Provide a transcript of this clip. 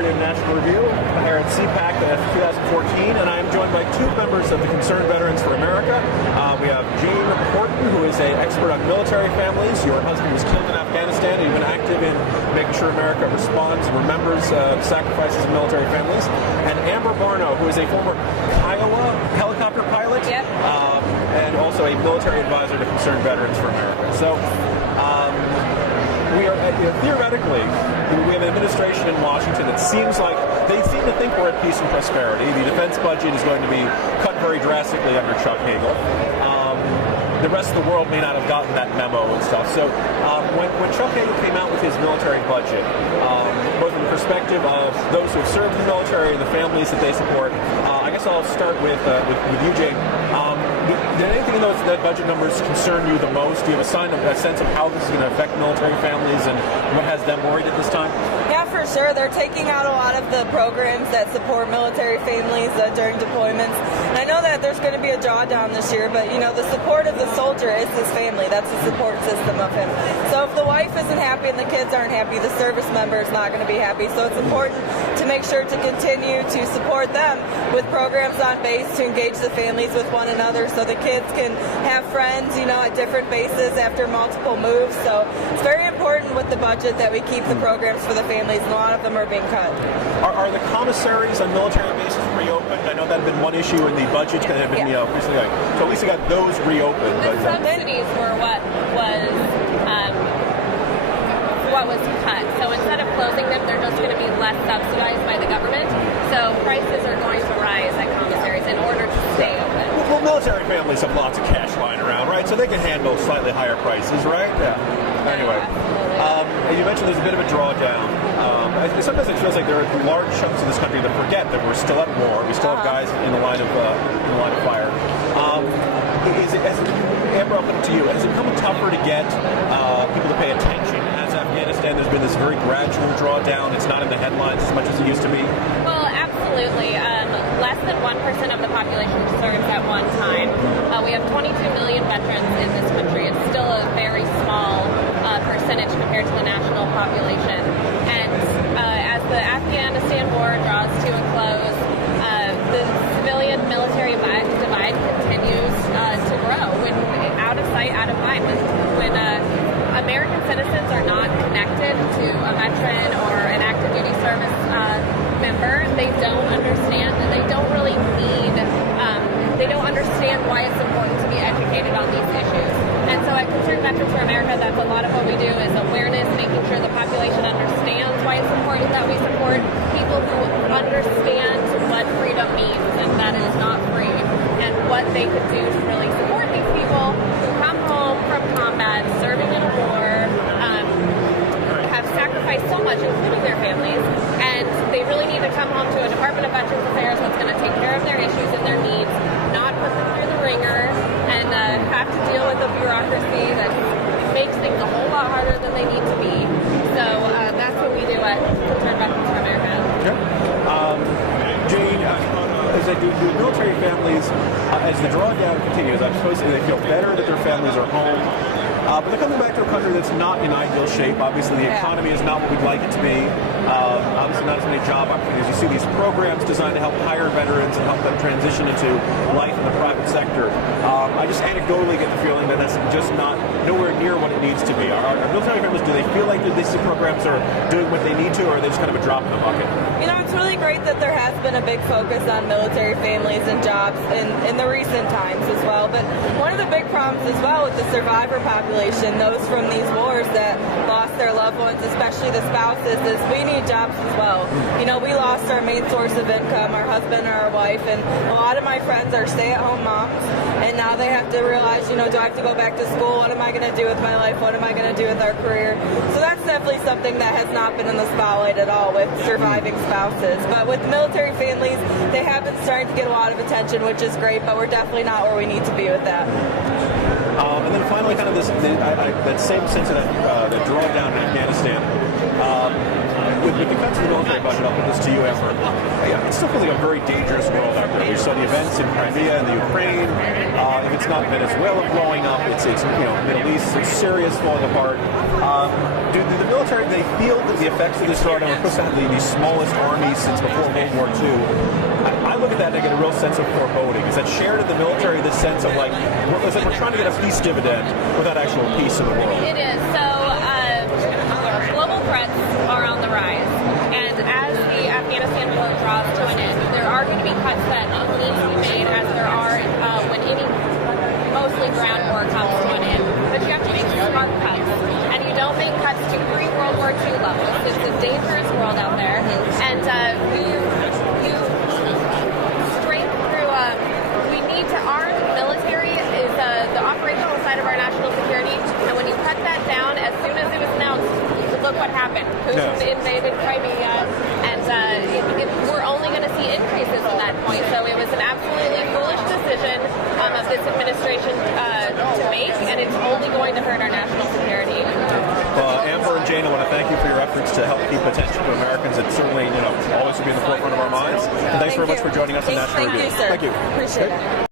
narrative National Review here at CPAC 2014, and I am joined by two members of the Concerned Veterans for America. We have Jane Horton, who is an expert on military families. Your husband was killed in Afghanistan, and you've been active in making sure America responds and remembers sacrifices of military families. And Barno, who is a former Kiowa helicopter pilot, and also a military advisor to Concerned Veterans for America. So we are, theoretically, we have an administration in Washington that seems like they seem to think we're at peace and prosperity. The defense budget is going to be cut very drastically under Chuck Hagel. The rest of the world may not have gotten that memo and stuff. So when Chuck Hagel came out with his military budget, both from the perspective of those who have served in the military and the families that they support, I guess I'll start with you, Jane. Did anything in those budget numbers concern you the most? Do you have a sense of how this is going to affect military families and what has them worried at this time? Yeah, for sure. They're taking out a lot of the programs that support military families during deployments. And I know that there's going to be a drawdown this year, but the support of the soldier is his family. That's the support system of him. So if the wife isn't happy and the kids aren't happy, the service member is not going to be happy. So it's important to make sure to continue to support them with programs on base to engage the families with one another, so the kids can have friends, at different bases after multiple moves. So it's very important with the budget that we keep the programs for the families, and a lot of them are being cut. Are the commissaries on military bases reopened? I know that had been one issue in the budget that had been, recently. So at least you got those reopened. The subsidies were what was cut. So instead of closing them, they're just going to be less subsidized by the government. So prices are going to rise at commissaries in order to stay open. Well, military families have lots of cash lying around, right? So they can handle slightly higher prices, right? Yeah. Anyway, you mentioned there's a bit of a drawdown. Sometimes it feels like there are large chunks of this country that forget that we're still at war. We still have guys in the line of fire. Amber, I'll put it to you. Has it become tougher to get people to pay attention? As Afghanistan, there's been this very gradual drawdown. It's not in the headlines as much as it used to be. Well, absolutely. Less than 1% of the population serves at one time. We have 22 million veterans in this country. It's still a very small percentage compared to the national population. And as the Afghanistan war draws to a close, the civilian-military divide continues to grow. Out of sight, out of mind. When American citizens are not connected to a veteran or an active duty service member, they don't understand, and they don't really need, they don't understand why it's important to be educated on these issues. And so at Concerned Veterans for America, that's a lot of what we do, is awareness, making sure the population understands why it's important that we support people who understand what freedom means, and that it is not free, and what they could do to really support these people who come home from combat, serving in a war, have sacrificed so much, including their families, and they really need to come home to a Department of Veterans Affairs that's going to take care of their issues and their needs, not put them through the ringer, and have to deal with a bureaucracy that makes things a whole lot harder than they need to be. So that's what we do at Concerned Veterans for America. Jane, do military families, as the drawdown continues, I'm supposed to say they feel better that their families are home, but they're coming back to a country that's not in ideal shape. Obviously, the economy is not what we'd like it to be. Obviously, not as many job opportunities. You see these programs designed to help hire veterans and help them transition into life in the private sector. I just anecdotally get the feeling that that's just nowhere near what it needs to be. Are military families, do they feel like these programs are doing what they need to, or are they just kind of a drop in the bucket? It's really great that there has been a big focus on military families and jobs in the recent times as well. But one of the big problems as well with the survivor population, those from these wars that lost their loved ones, especially the spouses, is we need jobs as well. We lost our main source of income, our husband or our wife, and a lot of my friends are stay-at-home moms, and now they have to realize, do I have to go back to school? What am I going to do with my life? What am I going to do with our career? So that's definitely something that has not been in the spotlight at all with surviving spouses. But with military families, they have been starting to get a lot of attention, which is great, but we're definitely not where we need to be with that. And then finally, kind of that same sense of that drawdown in Afghanistan. with the cuts in the military budget, I'll put this to you, Amber. Yeah, it's still feeling a very dangerous world out there. We saw the events in Crimea and the Ukraine. If it's not Venezuela blowing up, it's Middle East, it's Syria's falling apart. Do the military, they feel that the effects of this drawdown, we're supposed to have the smallest army since before World War II. I look at that and I get a real sense of foreboding. Is that shared in the military, this sense of like, it's like we're trying to get a peace dividend without actual peace in the world? It is. So global threats are on the rise. And as the Afghanistan war draws to an end, there are going to be cuts that need to be made, as there are when any mostly ground war comes to an end. But you have to make smart cuts. And you don't make cuts to pre-World War II levels. It's a dangerous world out there. And you straight through, we need to arm the military is the operational side of our national security. And when you cut that down, as soon as it was announced, look what happened. Putin invaded Crimea, and we're only going to see increases at that point. So it was an absolutely foolish decision of this administration to make, and it's only going to hurt our national security. Amber and Jane, I want to thank you for your efforts to help keep attention to Americans. It certainly, always will be in the forefront of our minds. And thanks very much for joining us on National Review. Thank you, sir. Thank you. Appreciate it.